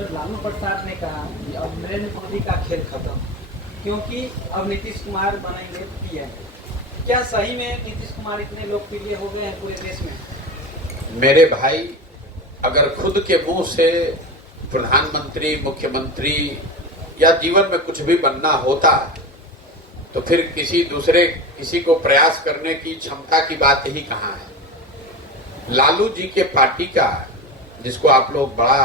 Sir, Lalu Prasad ने कहा कि अब नरेंद्र मोदी का खेल खत्म, क्योंकि अब नीतीश कुमार बनेंगे पीएम। क्या सही में नीतीश कुमार इतने लोकप्रिय हो गए हैं पूरे देश में? मेरे भाई, अगर खुद के मुंह से प्रधानमंत्री, मुख्यमंत्री या जीवन में कुछ भी बनना होता तो फिर किसी को प्रयास करने की क्षमता की बात ही कहाँ है। लालू जी के पार्टी का, जिसको आप लोग बड़ा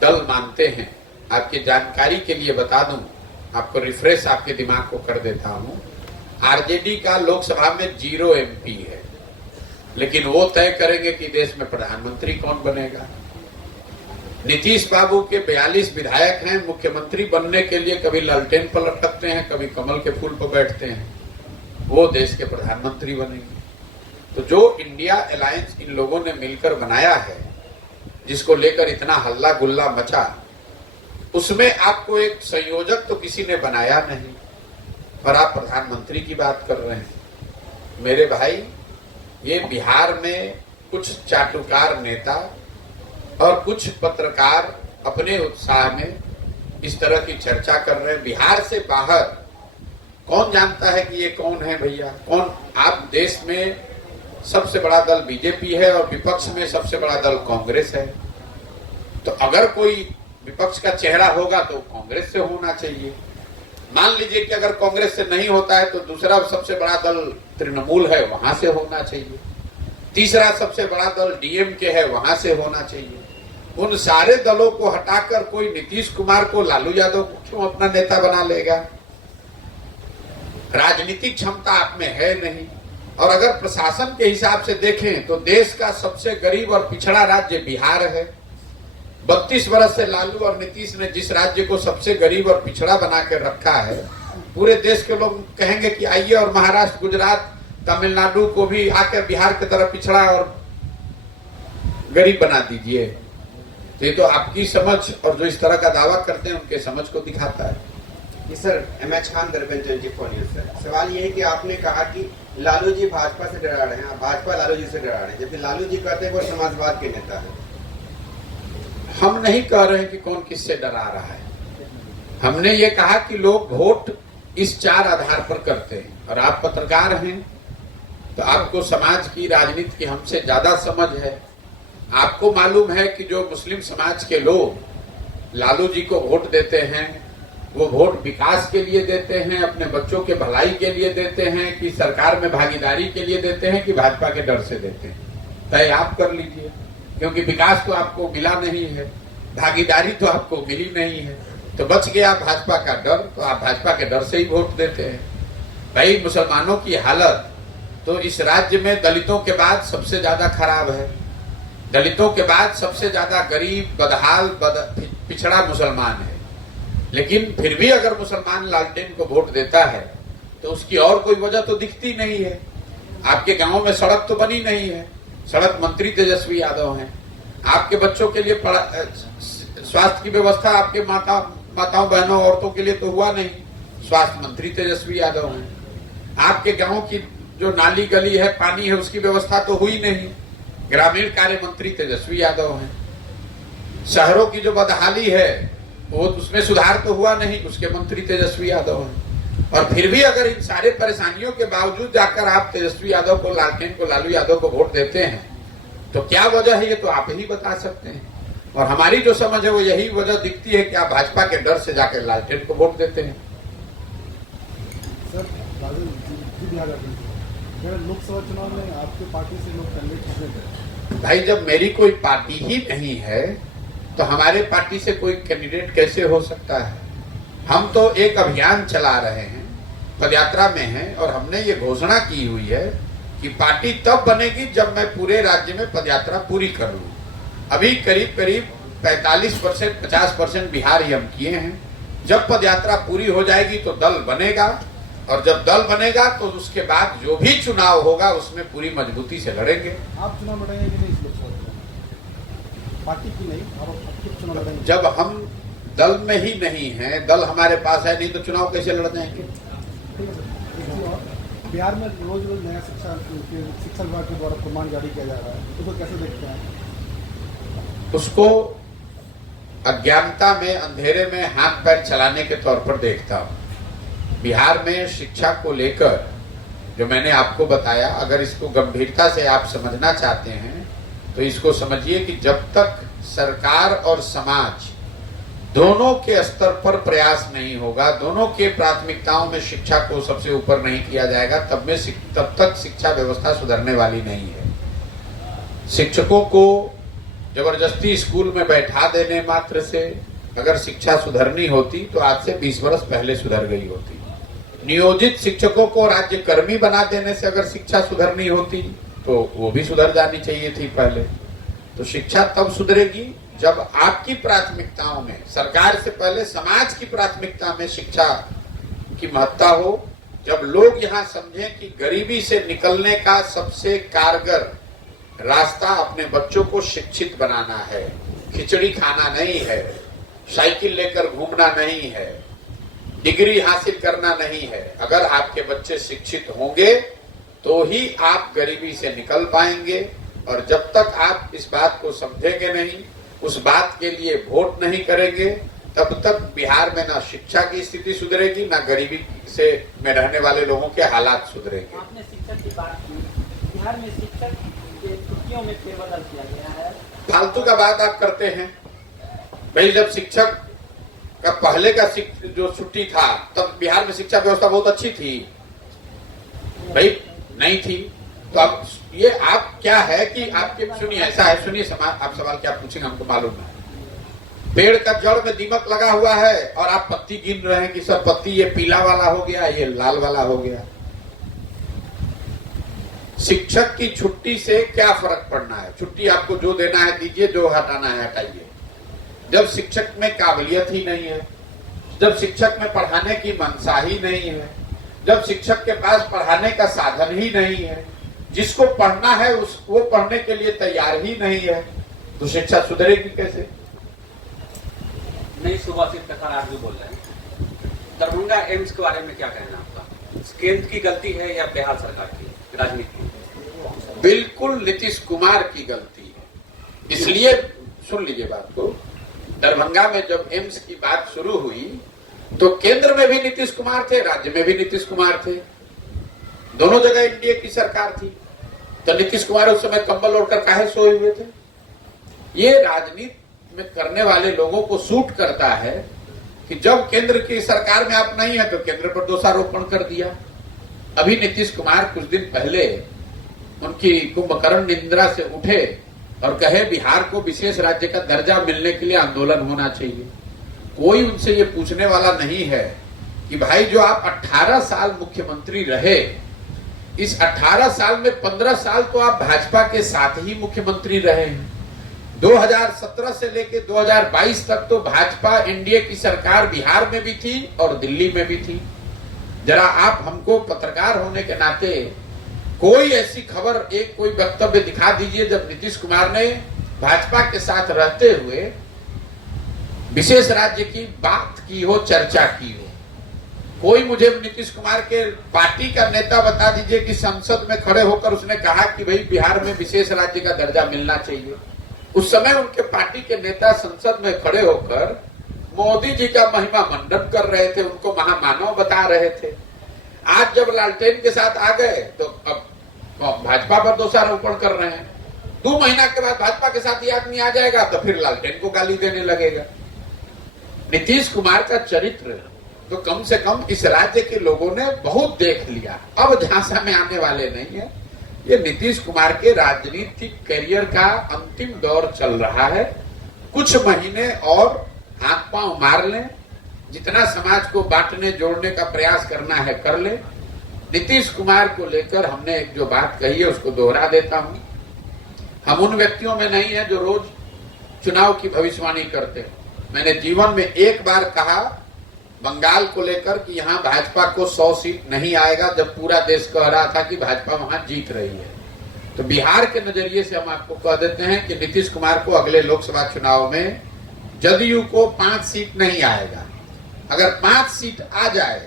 दल मानते हैं, आपकी जानकारी के लिए बता दूं, आपको रिफ्रेश आपके दिमाग को कर देता हूं, आरजेडी का लोकसभा में 0 MP है, लेकिन वो तय करेंगे कि देश में प्रधानमंत्री कौन बनेगा। नीतीश बाबू के 42 विधायक हैं, मुख्यमंत्री बनने के लिए कभी लालटेन पर लटकते हैं, कभी कमल के फूल पर बैठते हैं, वो देश के प्रधानमंत्री बनेंगे। तो जो इंडिया अलायंस इन लोगों ने मिलकर बनाया है, जिसको लेकर इतना हल्ला गुल्ला मचा, उसमें आपको एक संयोजक तो किसी ने बनाया नहीं, और आप प्रधानमंत्री की बात कर रहे हैं। मेरे भाई, ये बिहार में कुछ चाटुकार नेता और कुछ पत्रकार अपने उत्साह में इस तरह की चर्चा कर रहे हैं। बिहार से बाहर कौन जानता है कि ये कौन है भैया? कौन? आप देश में सबसे बड़ा दल बीजेपी है और विपक्ष में सबसे बड़ा दल कांग्रेस है। तो अगर कोई विपक्ष का चेहरा होगा तो कांग्रेस से होना चाहिए। मान लीजिए कि अगर कांग्रेस से नहीं होता है तो दूसरा सबसे बड़ा दल तृणमूल है, वहां से होना चाहिए। तीसरा सबसे बड़ा दल डीएमके है, वहां से होना चाहिए। उन सारे दलों को हटाकर कोई नीतीश कुमार को, लालू यादव को क्यों अपना नेता बना लेगा? राजनीतिक क्षमता आप में है नहीं। और अगर प्रशासन के हिसाब से देखें तो देश का सबसे गरीब और पिछड़ा राज्य बिहार है। 32 वर्ष से लालू और नीतीश ने जिस राज्य को सबसे गरीब और पिछड़ा बना कर रखा है, पूरे देश के लोग कहेंगे कि आइए और महाराष्ट्र, गुजरात, तमिलनाडु को भी आकर बिहार की तरह पिछड़ा और गरीब बना दीजिए। तो ये तो आपकी समझ और जो इस तरह का दावा करते हैं उनके समझ को दिखाता है। जी sir, MH Khan, दरबन 24 news. Sir, सवाल ये है कि आपने कहा कि लालू जी भाजपा से डरा रहे हैं, भाजपा लालू जी से डरा रहे हैं, जबकि लालू जी कहते हैं वो समाजवाद के नेता है। हम नहीं कह रहे हैं कि कौन किससे डरा रहा है। हमने ये कहा कि लोग वोट इस 4 आधार पर करते हैं, और आप पत्रकार हैं तो आपको समाज की, राजनीति की हमसे ज्यादा समझ है। आपको मालूम है कि जो मुस्लिम समाज के लोग लालू जी को वोट देते हैं, वो वोट विकास के लिए देते हैं, अपने बच्चों के भलाई के लिए देते हैं, कि सरकार में भागीदारी के लिए देते हैं, कि भाजपा के डर से देते हैं। तय आप कर लीजिए, क्योंकि विकास तो आपको मिला नहीं है, भागीदारी तो आपको मिली नहीं है, तो बच गया भाजपा का डर, तो आप भाजपा के डर से ही वोट देते हैं। भाई, मुसलमानों की हालत तो इस राज्य में दलितों के बाद सबसे ज्यादा खराब है। दलितों के बाद सबसे ज्यादा गरीब, बदहाल, पिछड़ा मुसलमान है। लेकिन फिर भी अगर मुसलमान लालटेन को वोट देता है तो उसकी और कोई वजह तो दिखती नहीं है। आपके गांव में सड़क तो बनी नहीं है, सड़क मंत्री तेजस्वी यादव हैं। आपके बच्चों के लिए स्वास्थ्य की व्यवस्था आपके माताओं, बहनों, औरतों के लिए तो हुआ नहीं, स्वास्थ्य मंत्री तेजस्वी यादव हैं। आपके गांव की जो नाली गली है, पानी है, उसकी व्यवस्था तो हुई नहीं, ग्रामीण कार्य मंत्री तेजस्वी यादव हैं। शहरों की जो बदहाली है वो उसमें सुधार तो हुआ नहीं, उसके मंत्री तेजस्वी यादव हैं। और फिर भी अगर इन सारे परेशानियों के बावजूद जाकर आप तेजस्वी यादव को, लालटेन को, लालू यादव को वोट देते हैं, तो क्या वजह है ये तो आप ही बता सकते हैं। और हमारी जो समझ है वो यही वजह दिखती है कि आप भाजपा के डर से जाकर लालटेन को वोट देते हैं। लोकसभा चुनाव में आपके पार्टी से लोग कैंडिडेट, भाई, जब मेरी कोई पार्टी ही नहीं है तो हमारे पार्टी से कोई कैंडिडेट कैसे हो सकता है? हम तो एक अभियान चला रहे हैं, पदयात्रा में हैं, और हमने ये घोषणा की हुई है कि पार्टी तब बनेगी जब मैं पूरे राज्य में पदयात्रा पूरी कर लूं। अभी करीब 45%, 50% बिहार ही हम किए हैं। जब पदयात्रा पूरी हो जाएगी तो दल बनेगा, और जब दल बनेगा तो उसके बाद जो भी चुनाव होगा उसमें पूरी मजबूती से लड़ेंगे। आप चुनाव लड़ेंगे कि नहीं इस लोकसभा चुनाव? पार्टी की नहीं, आप चुनाव लड़ेंगे? जब हम दल में ही नहीं हैं, दल हमारे पास है नहीं, तो चुनाव कैसे लड़ जाएंगे? बिहार में रोज रोज नया शिक्षा विभाग के द्वारा प्रमाण जारी किया जा रहा है, उसको कैसे देखते हैं? उसको अज्ञानता में, अंधेरे में हाथ पैर चलाने के तौर पर देखता हूं। बिहार में शिक्षा को लेकर जो मैंने आपको बताया, अगर इसको गंभीरता से आप समझना चाहते हैं तो इसको समझिए कि जब तक सरकार और समाज दोनों के स्तर पर प्रयास नहीं होगा, दोनों के प्राथमिकताओं में शिक्षा को सबसे ऊपर नहीं किया जाएगा, तब तक शिक्षा व्यवस्था सुधरने वाली नहीं है। शिक्षकों को जबरदस्ती स्कूल में बैठा देने मात्र से अगर शिक्षा सुधरनी होती तो आज से 20 वर्ष पहले सुधर गई होती। नियोजित शिक्षकों को राज्य कर्मी बना देने से अगर शिक्षा सुधरनी होती तो वो भी सुधर जानी चाहिए थी पहले। तो शिक्षा तब सुधरेगी जब आपकी प्राथमिकताओं में, सरकार से पहले समाज की प्राथमिकता में शिक्षा की महत्ता हो, जब लोग यहाँ समझें कि गरीबी से निकलने का सबसे कारगर रास्ता अपने बच्चों को शिक्षित बनाना है, खिचड़ी खाना नहीं है, साइकिल लेकर घूमना नहीं है, डिग्री हासिल करना नहीं है। अगर आपके बच्चे शिक्षित होंगे तो ही आप गरीबी से निकल पाएंगे। और जब तक आप इस बात को समझेंगे नहीं, उस बात के लिए वोट नहीं करेंगे, तब तक बिहार में ना शिक्षा की स्थिति सुधरेगी, ना गरीबी से में रहने वाले लोगों के हालात सुधरेंगे। आपने शिक्षक की बात की, बिहार में शिक्षक के छुट्टियों में फेरबदल किया गया है। फालतू का बात आप करते हैं भाई। जब शिक्षक का पहले का जो छुट्टी था तब बिहार में शिक्षा व्यवस्था बहुत अच्छी थी भाई, नहीं थी। तो अब ये आप क्या है कि आपके, सुनिए ऐसा है, सुनिए आप सवाल क्या पूछेंगे हमको मालूम है। पेड़ का जड़ में दीमक लगा हुआ है और आप पत्ती गिन रहे हैं कि सब पत्ती ये पीला वाला हो गया, ये लाल वाला हो गया। शिक्षक की छुट्टी से क्या फर्क पड़ना है? छुट्टी आपको जो देना है दीजिए, जो हटाना है हटाइए। जब शिक्षक में काबिलियत ही नहीं है, जब शिक्षक में पढ़ाने की मनसा ही नहीं है, जब शिक्षक के पास पढ़ाने का साधन ही नहीं है, जिसको पढ़ना है वो पढ़ने के लिए तैयार ही नहीं है, तो शिक्षा सुधरेगी कैसे? नहीं, सुभाषित प्रसाद भी बोल रहे हैं। दरभंगा एम्स के बारे में क्या कहना आपका? केंद्र की गलती है या बिहार सरकार की राजनीति? बिल्कुल नीतीश कुमार की गलती है। इसलिए सुन लीजिए बात को, दरभंगा में जब एम्स की बात शुरू हुई तो केंद्र में भी नीतीश कुमार थे, राज्य में भी नीतीश कुमार थे, दोनों जगह एनडीए की सरकार थी। तो नीतीश कुमार उस समय कंबल ओढ़कर काहे सोए हुए थे? ये राजनीति में करने वाले लोगों को सूट करता है कि जब केंद्र की सरकार में आप नहीं है तो केंद्र पर दोषारोपण कर दिया। अभी नीतीश कुमार कुछ दिन पहले उनकी कुंभकर्ण निंद्रा से उठे और कहे बिहार को विशेष राज्य का दर्जा मिलने के लिए आंदोलन होना चाहिए। कोई उनसे ये पूछने वाला नहीं है कि भाई जो आप 18 साल मुख्यमंत्री रहे, इस 18 साल में 15 साल तो आप भाजपा के साथ ही मुख्यमंत्री रहे हैं। 2017 से लेकर 2022 तक तो भाजपा एनडीए की सरकार बिहार में भी थी और दिल्ली में भी थी। जरा आप हमको पत्रकार होने के नाते कोई ऐसी खबर, एक कोई वक्तव्य दिखा दीजिए जब नीतीश कुमार ने भाजपा के साथ रहते हुए विशेष राज्य की बात की हो, चर्चा की हो। कोई मुझे नीतीश कुमार के पार्टी का नेता बता दीजिए कि संसद में खड़े होकर उसने कहा कि भाई बिहार में विशेष राज्य का दर्जा मिलना चाहिए। उस समय उनके पार्टी के नेता संसद में खड़े होकर मोदी जी का महिमा मंडन कर रहे थे, उनको महामानव बता रहे थे। आज जब लालटेन के साथ आ गए तो अब भाजपा पर दोषारोपण कर रहे हैं। 2 महीना के बाद भाजपा के साथ ये आदमी आ जाएगा तो फिर लालटेन को गाली देने लगेगा। नीतीश कुमार का चरित्र तो कम से कम इस राज्य के लोगों ने बहुत देख लिया, अब झांसा में आने वाले नहीं है। ये नीतीश कुमार के राजनीतिक करियर का अंतिम दौर चल रहा है। कुछ महीने और हाथ पांव मार लें, जितना समाज को बांटने जोड़ने का प्रयास करना है कर ले। नीतीश कुमार को लेकर हमने एक जो बात कही है उसको दोहरा देता हूं। हम उन व्यक्तियों में नहीं है जो रोज चुनाव की भविष्यवाणी करते। मैंने जीवन में एक बार कहा बंगाल को लेकर कि यहां भाजपा को 100 सीट नहीं आएगा, जब पूरा देश कह रहा था कि भाजपा वहां जीत रही है। तो बिहार के नजरिए से हम आपको कह देते हैं कि नीतीश कुमार को अगले लोकसभा चुनाव में जदयू को 5 सीट नहीं आएगा। अगर 5 सीट आ जाए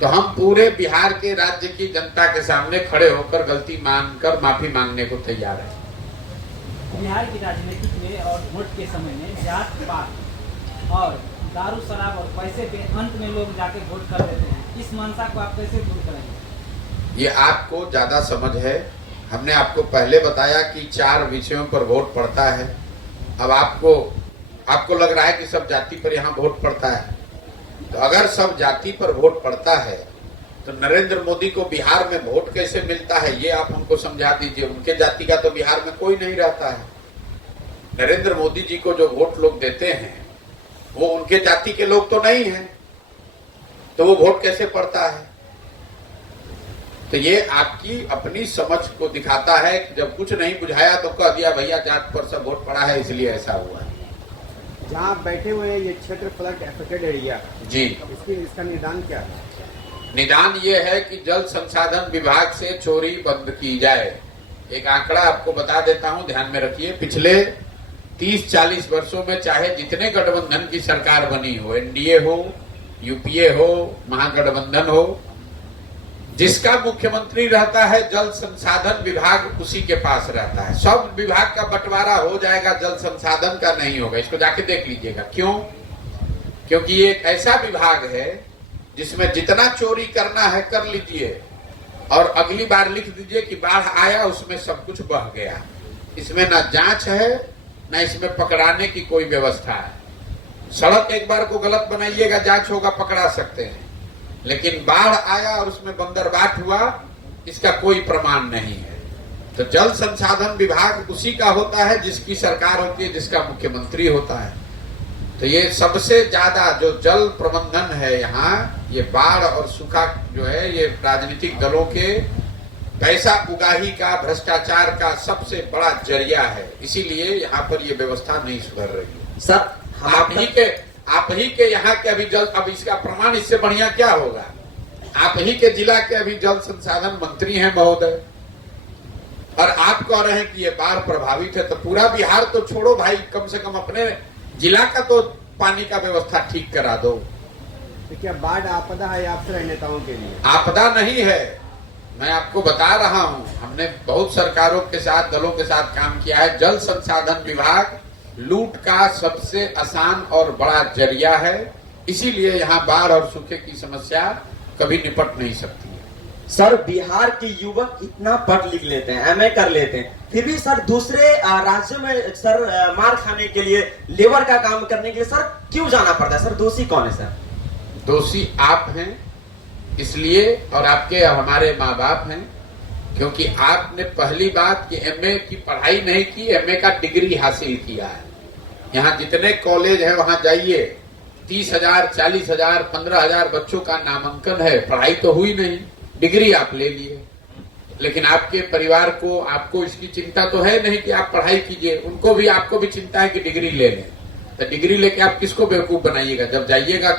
तो हम पूरे बिहार के राज्य की जनता के सामने खड़े होकर गलती मानकर माफी मांगने को तैयार हैं। बिहार की राजनीति में और वोट के समय में जात पात और दारू शराब और पैसे पे अंत में लोग जाके वोट कर देते हैं। इस मंशा को आप कैसे दूर करेंगे? ये आपको ज्यादा समझ है। हमने आपको पहले बताया कि 4 विषयों पर वोट पड़ता है। अब आपको लग रहा है कि सब जाति पर यहाँ वोट पड़ता है। तो अगर सब जाति पर वोट पड़ता है तो नरेंद्र मोदी को बिहार में वोट कैसे मिलता है, ये आप हमको समझा दीजिए। उनके जाति का तो बिहार में कोई नहीं रहता है। नरेंद्र मोदी जी को जो वोट लोग देते हैं वो उनके जाति के लोग तो नहीं हैं, तो वो वोट कैसे पड़ता है? तो ये आपकी अपनी समझ को दिखाता है कि जब कुछ नहीं बुझाया तो कह दिया भैया जात पर सब वोट पड़ा है इसलिए ऐसा हुआ है। जहाँ आप बैठे हुए हैं ये क्षेत्र फ्लड एफेक्टेड एरिया जी, इसका निदान क्या है? निदान ये है कि जल संसाधन विभाग से चोरी बंद की जाए। एक आंकड़ा आपको बता देता हूं, ध्यान में रखिए। पिछले 30-40 वर्षों में चाहे जितने गठबंधन की सरकार बनी हो, एनडीए हो, यूपीए हो, महागठबंधन हो, जिसका मुख्यमंत्री रहता है जल संसाधन विभाग उसी के पास रहता है। सब विभाग का बंटवारा हो जाएगा, जल संसाधन का नहीं होगा। इसको जाके देख लीजिएगा। क्यों? क्योंकि ये एक ऐसा विभाग है जिसमें जितना चोरी करना है कर लीजिए और अगली बार लिख दीजिए कि बाढ़ आया उसमें सब कुछ बह गया। इसमें ना जांच है ना इसमें पकड़ाने की कोई व्यवस्था है। सड़क एक बार को गलत बनाइएगा, जांच होगा, पकड़ा सकते हैं, लेकिन बाढ़ आया और उसमें बंदरबाट हुआ, इसका कोई प्रमाण नहीं है। तो जल संसाधन विभाग उसी का होता है जिसकी सरकार होती है, जिसका मुख्यमंत्री होता है। तो ये सबसे ज्यादा जो जल प्रबंधन है यहाँ, ये बाढ़ और सूखा जो है, ये राजनीतिक दलों के पैसा उगाही का, भ्रष्टाचार का सबसे बड़ा जरिया है। इसीलिए यहाँ पर ये व्यवस्था नहीं सुधर रही है। सर आप ही के यहाँ के अभी जल, अब इसका प्रमाण इससे बढ़िया क्या होगा? आप ही के जिला के अभी जल संसाधन मंत्री हैं महोदय, और आप कह रहे हैं कि ये बाढ़ प्रभावित है। तो पूरा बिहार तो छोड़ो भाई, कम से कम अपने जिला का तो पानी का व्यवस्था ठीक करा दो। तो क्या बाढ़ आपदा है आपसे नेताओं के लिए? आपदा नहीं है, मैं आपको बता रहा हूँ। हमने बहुत सरकारों के साथ, दलों के साथ काम किया है। जल संसाधन विभाग लूट का सबसे आसान और बड़ा जरिया है। इसीलिए यहाँ बाढ़ और सूखे की समस्या कभी निपट नहीं सकती है। सर बिहार के युवक इतना पढ़ लिख लेते हैं, एमए कर लेते हैं, फिर भी सर दूसरे राज्यों में सर मार खाने के लिए, लेबर का काम करने के लिए सर क्यों जाना पड़ता है? सर दोषी कौन है? सर दोषी आप हैं इसलिए, और आपके हमारे माँ बाप हैं, क्योंकि आपने पहली बात कि एमए की पढ़ाई नहीं की, एमए का डिग्री हासिल किया है। यहाँ जितने कॉलेज हैं वहां जाइए, 30,000, 40,000, 15,000 बच्चों का नामांकन है। पढ़ाई तो हुई नहीं, डिग्री आप ले लिए। लेकिन आपके परिवार को, आपको इसकी चिंता तो है नहीं कि आप पढ़ाई कीजिए, उनको भी, आपको भी चिंता है कि डिग्री ले लें। तो डिग्री लेके आप किसको बेवकूफ बनाइएगा? जब जाइएगा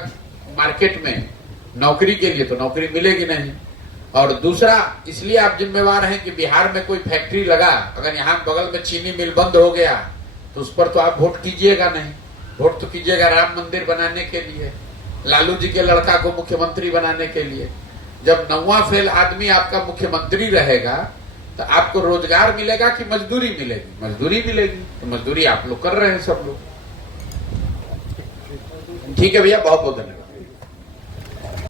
मार्केट में नौकरी के लिए तो नौकरी मिलेगी नहीं। और दूसरा, इसलिए आप जिम्मेवार हैं कि बिहार में कोई फैक्ट्री लगा, अगर यहाँ बगल में चीनी मिल बंद हो गया तो उस पर तो आप वोट कीजिएगा नहीं। वोट तो कीजिएगा राम मंदिर बनाने के लिए, लालू जी के लड़का को मुख्यमंत्री बनाने के लिए। जब 9वां फेल आदमी आपका मुख्यमंत्री रहेगा तो आपको रोजगार मिलेगा कि मजदूरी मिलेगी? मजदूरी मिलेगी। तो मजदूरी आप लोग कर रहे हैं सब लोग। ठीक है भैया, बहुत बहुत धन्यवाद।